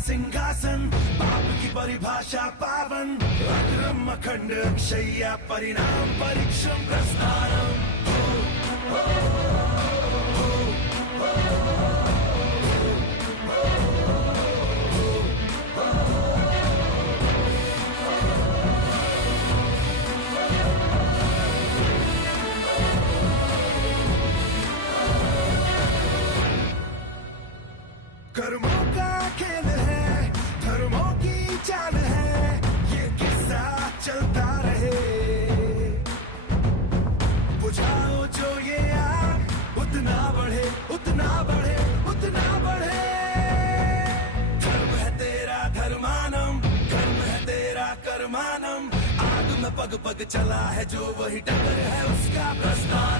सिंहासन, पाप की परिभाषा पावन, अग्रम अखंड अक्षय्या परिणाम परीक्षम प्रस्थानम। कर्मों का खेल है, धर्मों की चाल है, ये किस्सा चलता रहे। बुझाओ जो ये आग, उतना बढ़े उतना बढ़े उतना बढ़े। धर्म है तेरा धर्मानम, कर्म है तेरा कर्मानम, आग में पग पग चला है जो वही डगर है उसका प्रस्थान।